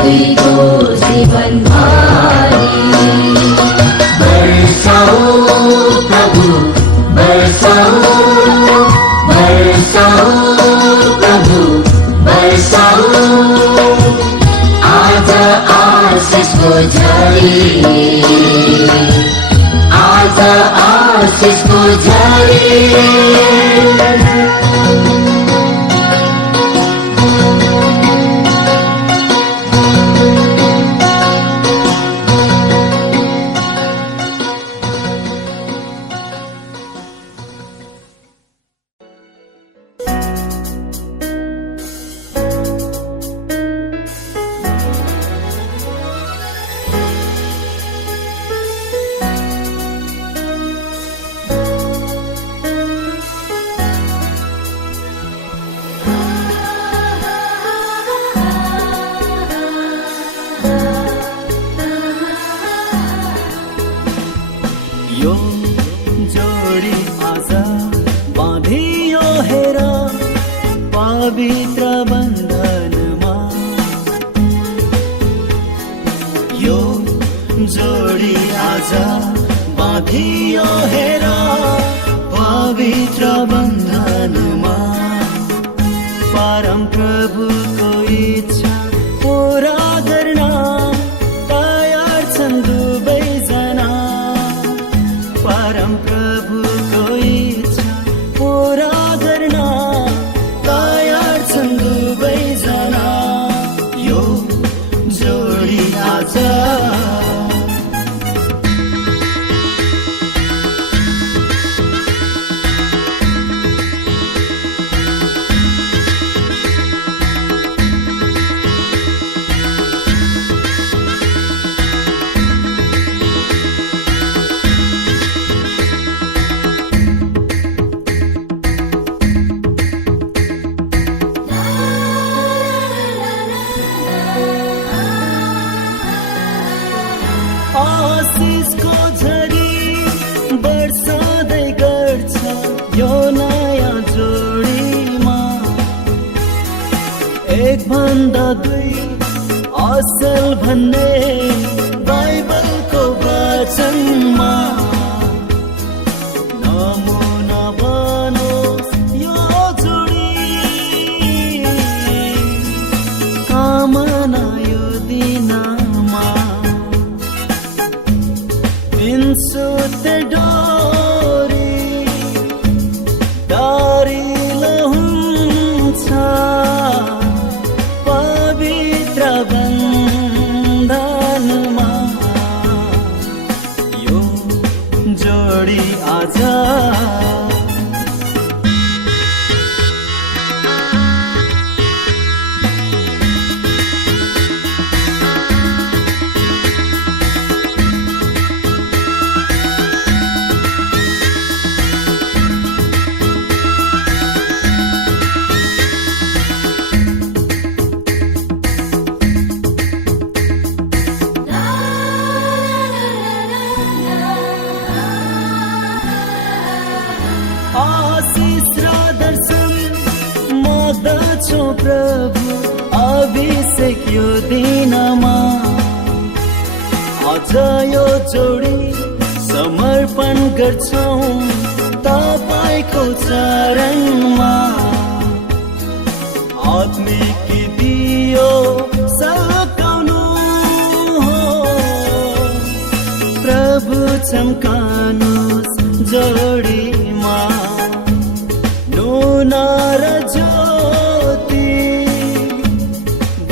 दुईको जीवन भारी वर्षाऊ प्रभु वर्षाऊ वर्षाऊ प्रभु वर्षाऊ आज आशीषको झरी आज आशीषको झरी यो जोडी आज बाँधियो हेर पवित्र बन्धनमा यो जोडी आज बाँधियो हेर पवित्र बन्धनमा परम प्रभुको इच्छा पूरा गर्न तयार छन् दुवैजना परम प्रभुको इच्छा पूरा गर्न तयार छन् दुवैजना यो जोडी आज आशीषको झरी बर्सादै गर्छ यो नयाँ जोडीमा एक भन्दा दुई असल भन्ने बाइबलको वचनमा नमुना बनोस् यो जोडी कामना यो दिनमा सुते डोरी डारिलो हुन्छ पवित्र बन्धनमा यो जोडी आज आशीष र दर्शन माग्दछु प्रभु अभिषेक यो दिनमा आज यो जोडी समर्पण गर्छौं तपाईको चरणमा आत्मिक दियो सकाउनु हो प्रभु चम्कानुस् जोडीमा नुन र ज्योति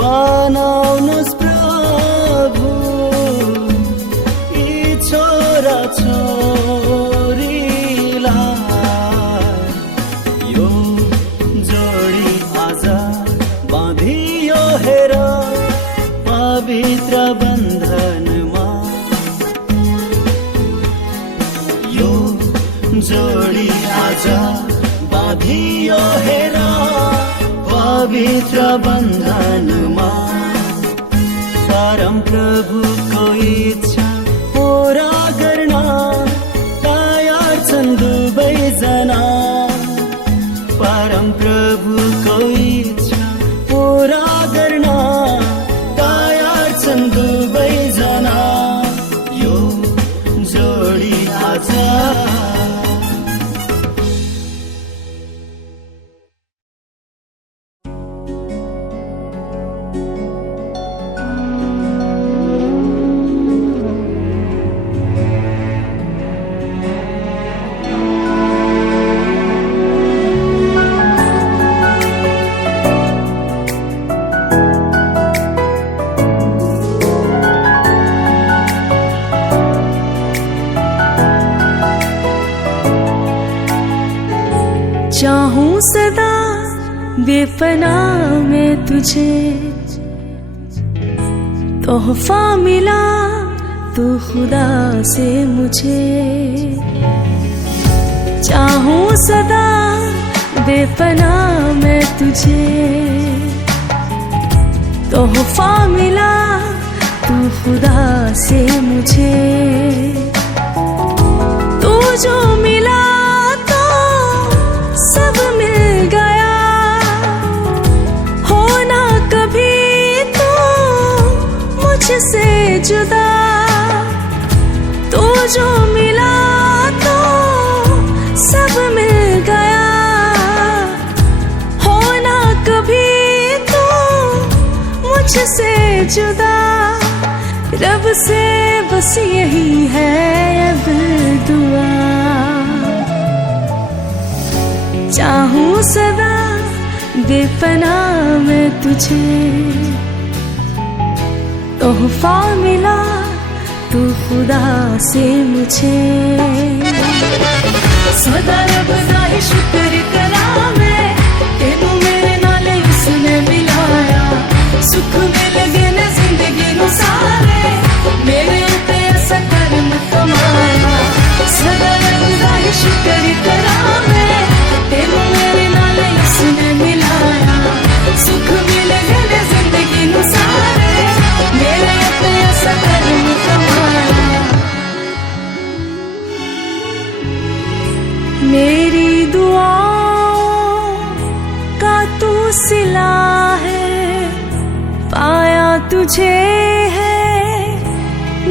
बनाउनुस् प्रभु यी छोरा छोरीलाई यो जोडी आज बाँधियो हेर पवित्र बन्धनमा यो जोडी आज बाँधियो हेर पवित्र बन्धनमा परम प्रभुको इच्छा पूरा गर्न तयार छन् दुवैजना। परम प्रभुको इच्छा पूरा गर्न तयार छन् दुवैजना। यो जोडी आज चाहूं सदा बेपना में तुझे, तोहफा मिला तू खुदा से मुझे। चाहूं सदा बेपना में तुझे, तोहफा मिला तू खुदा से मुझे। तू जो मिला सब मिल गया, होना कभी तो मुझसे जुदा। तू जो मिला तो सब मिल गया, होना कभी तो मुझसे जुदा। रब से बस यही है अब दुआ। चाहूं सदा बेपना में तुझे, तोहफा मिला तू खुदा से मुझे। सदा रब दा ही शुक्र करा मैं, तेनू मेरे नाल उसने मिलाया। सुख मिल गए न जिंदगी नू सारे, मेरे ते ऐसा कर्म कमाया। सदा रब दा ही शुक्र करा मैं, तेनू मेरे नाल उसने मिलाया। सुख मिल गए जिंदगी नू सारे, मेरे ते ऐसा कर्म कमाया। मेरी दुआओं का तू सिला है, पाया तुझे है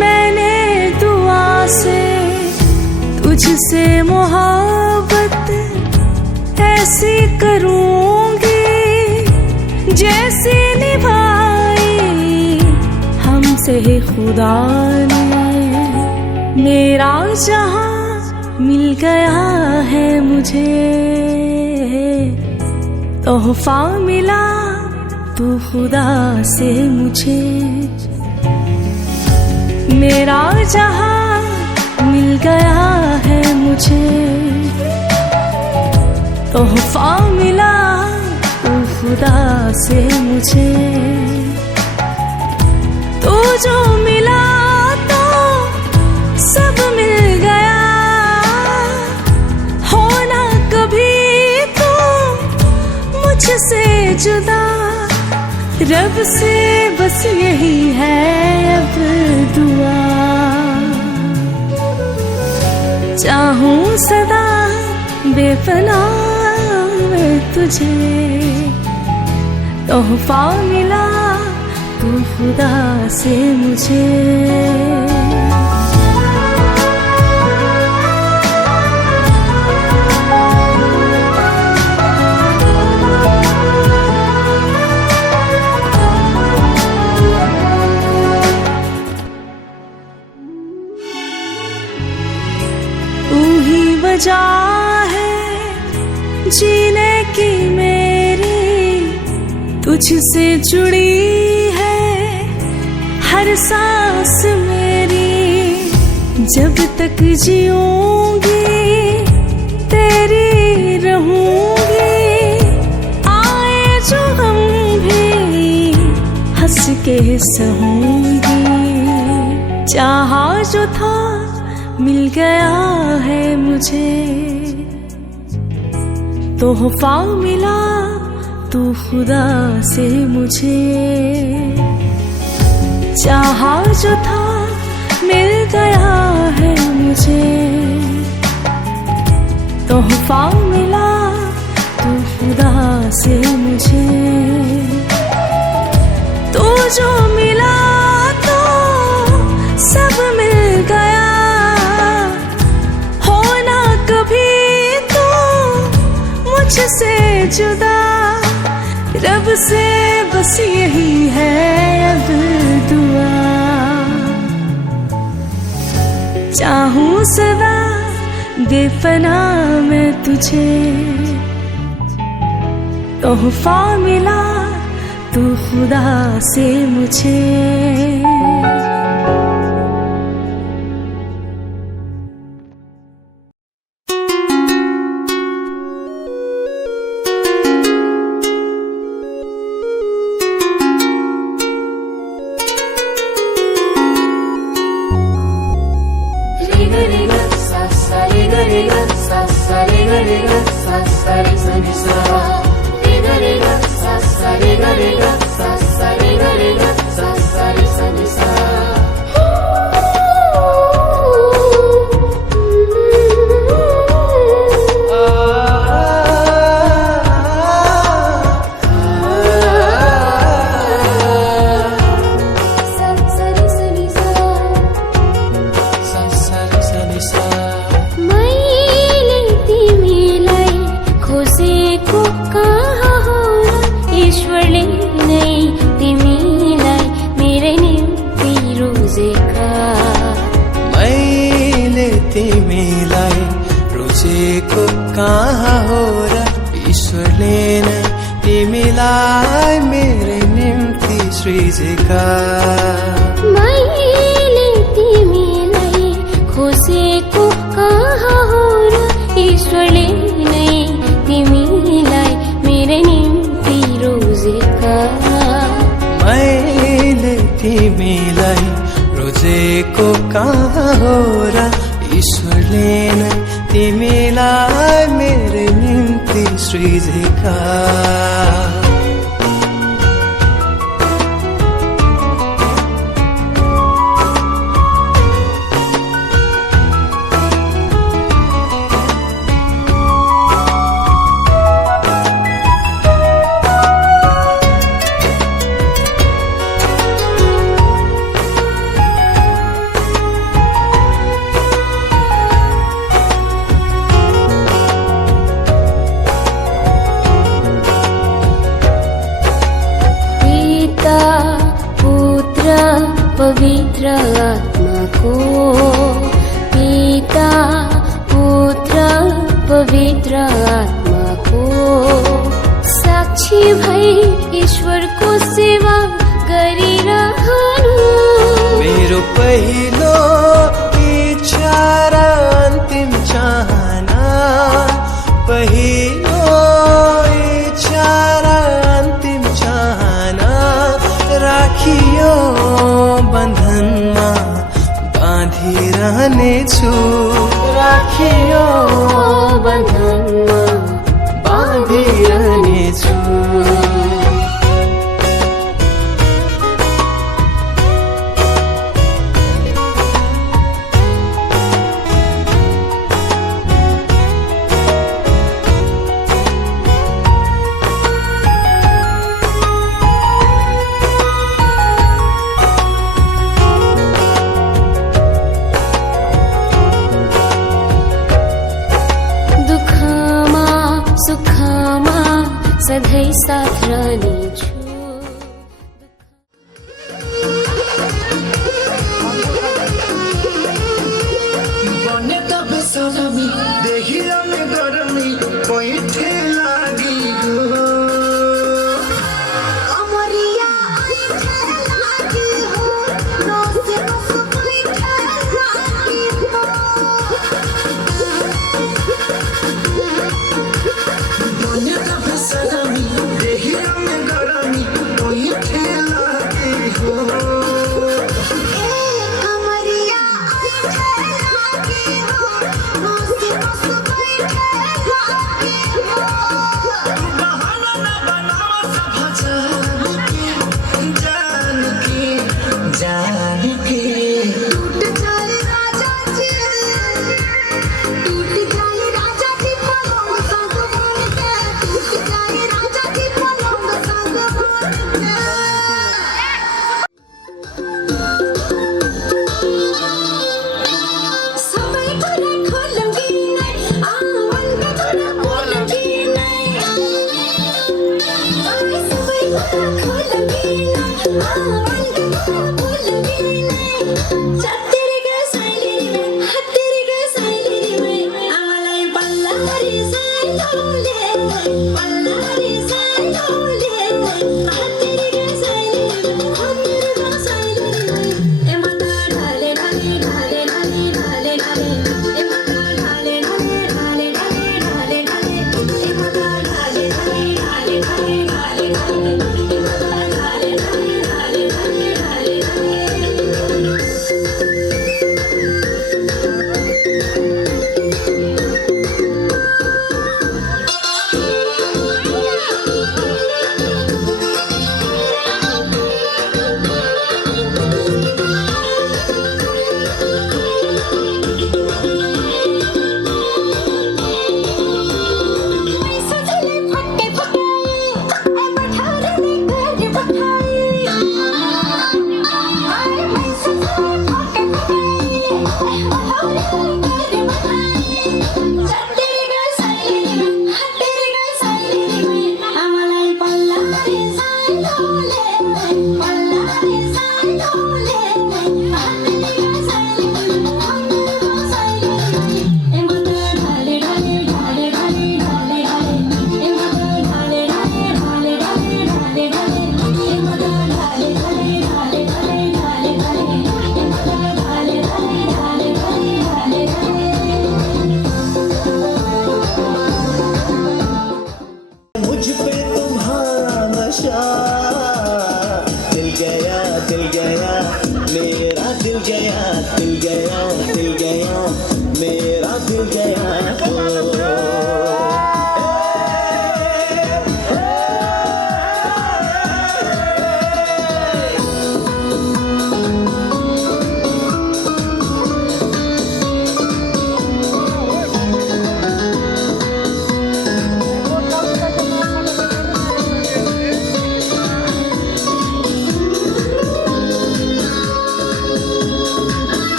मैंने दुआ से। तुझसे मोहब्बत ऐसी करूंगी जैसी निभाई हमसे खुदा ने। मेरा जहां मिल गया है मुझे, तोहफा मिला तू खुदा से मुझे। मेरा जहां मिल गया है मुझे, तोहफा मिला तू खुदा से मुझे। तू जो मिला तो सब मिल गया, होना कभी तो मुझसे जुदा। रब से बस यही है अब दुआ। चाहूं सदा बेपना में तुझे, तोहफा मिला तू खुदा से मुझे। वजह है जीने की मेरी, तुझसे जुड़ी है हर सांस मेरी। जब तक जीऊंगी तेरी रहूंगी, आए जो हम भी हंस के सहूंगी। चाहा जो था मिल गया है मुझे, तोहफा मिला तू खुदा से मुझे। चाहा जो था मिल गया है मुझे, तोहफा मिला तू खुदा से मुझे, तू जो मिला तो सब मिल गया, होना कभी तो मुझसे जुदा, रब से बस यही है अब दुआ, चाहूं सदा बेपना मैं तुझे, तोहफा मिला तू खुदा से मुझे। पवित्र आत्मा को, पिता पुत्र पवित्र आत्मा को, साक्षी भई ईश्वर को सेवा गरिरहनु, मेरो पहिलो इच्छा र अन्तिम चाहना, पहिलो इच्छा र अन्तिम चाहना, राखियो बन्धनमा बाँधिरहनेछु, राखियो बन्धनमा बाँधिरहनेछु।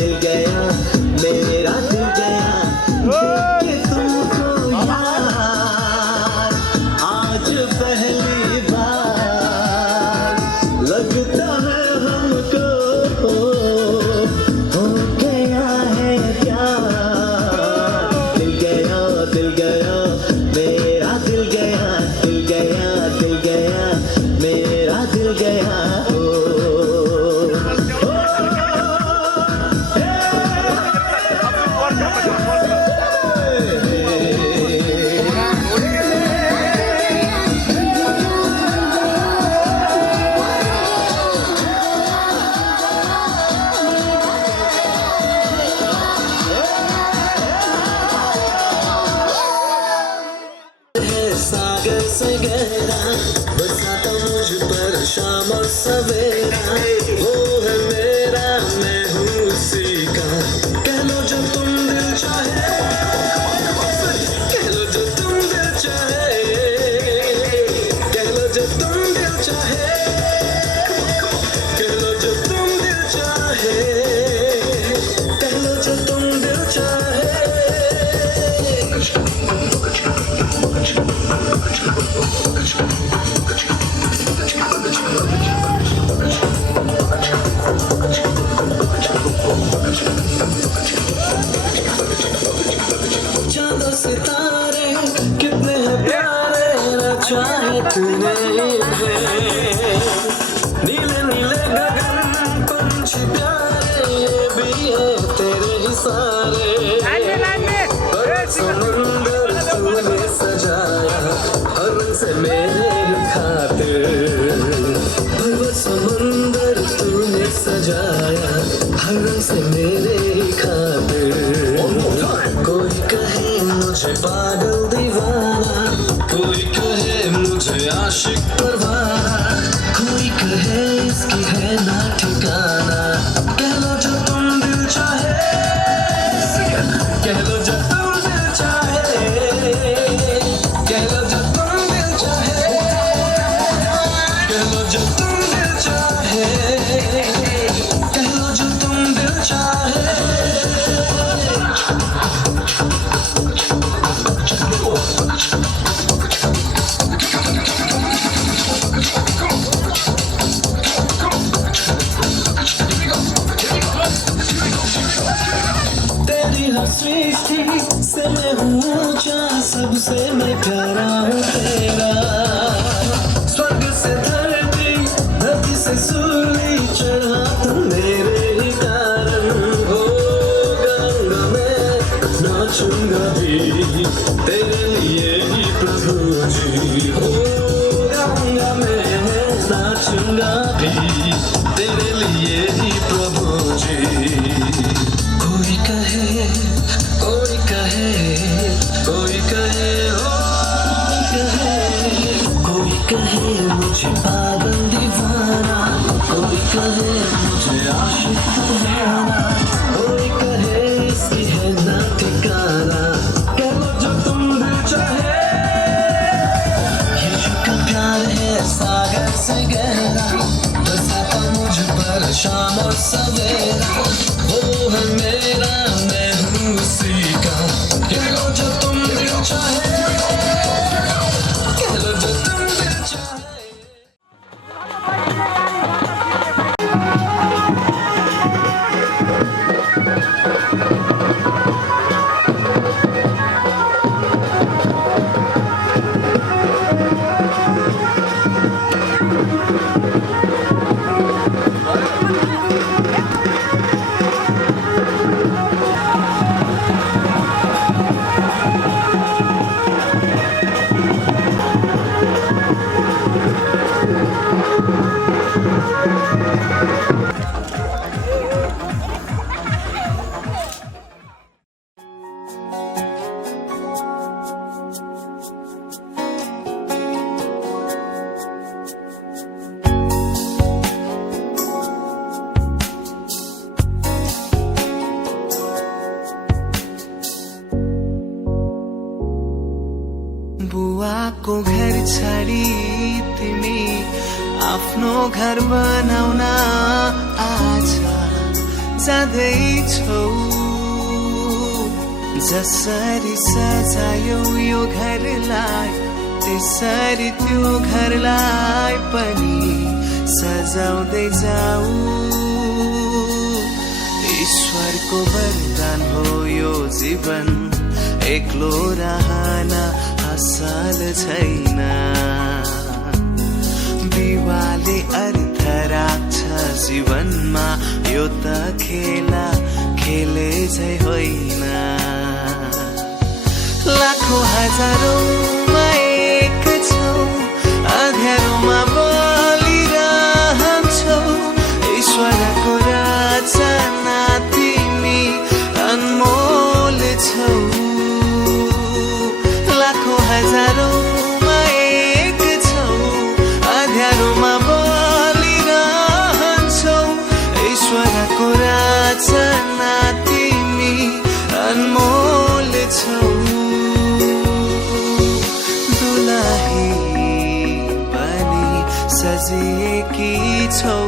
दिल गया मेरा दिल गया सारे समुंदर तूने सजाया हर रंग से मेरे खातिर पर्वत समुंदर तूने सजाया हर रंग से मेरे खातिर कोई कहे मुझे पागल दीवाना कोई कहे मुझे आशिक परवाना कोई कहे इसकी है ना ठिकाना कह लो जो तुम दिल चाहे कह लो जो तुम दिल चाहे कह लो जो तुम दिल चाहे कह लो जो तुम दिल चाहे कह लो जो तुम दिल चाहे तेरी हर सृष्टि से मैं हूँ ऊंचा सबसे मैं प्यारा हूँ तेरा स्वर्ग से धरती धरती से सूर्य चढ़ा तुम मेरे ही कारण हो गंगा मैं नाचूंगा भी तेरे लिए ही प्रभु जी हो गंगा मैं नाचूंगा भी तेरे लिए ही प्रभु जी कोई कहे कोई कहे कोई कहे हो कोई कहे मुझे पागल दीवाना कोई कहे मुझे आशिक दीवाना कोई कहे इसकी है ना ठिकाना कह लो जो तुम दिल चाहे यीशु का प्यार है सागर से गहरा बरसाता मुझ पर शाम और सवेरा वो है मेरा मैं हूँ उसी का कह लो जो तुम दिल चाहे कह लो जो तुम दिल चाहे बुवाको घर छाडी तिमी आफ्नो घर बनाउन आज जाँदैछौ जसरी सजायौ यो घरलाई त्यसरी त्यो घरलाई पनि सजाउँदै जाऊ ईश्वरको वरदान हो यो जीवन एक्लो रहन असल छैन विवाहले अर्थ राख्छ जीवनमा यो त खेला खेले झै होइन लाखौं हजारौंमा एक छौ अँध्यारोमा बलिरहन्छौ ईश्वरको रचना तिमी अनमोल छौ लाखौं हजारौंमा एक छौ अँध्यारोमा बलिरहन्छौ ईश्वरको रचना तिमी अनमोल छौ दुलही बनी सजिएकी छौ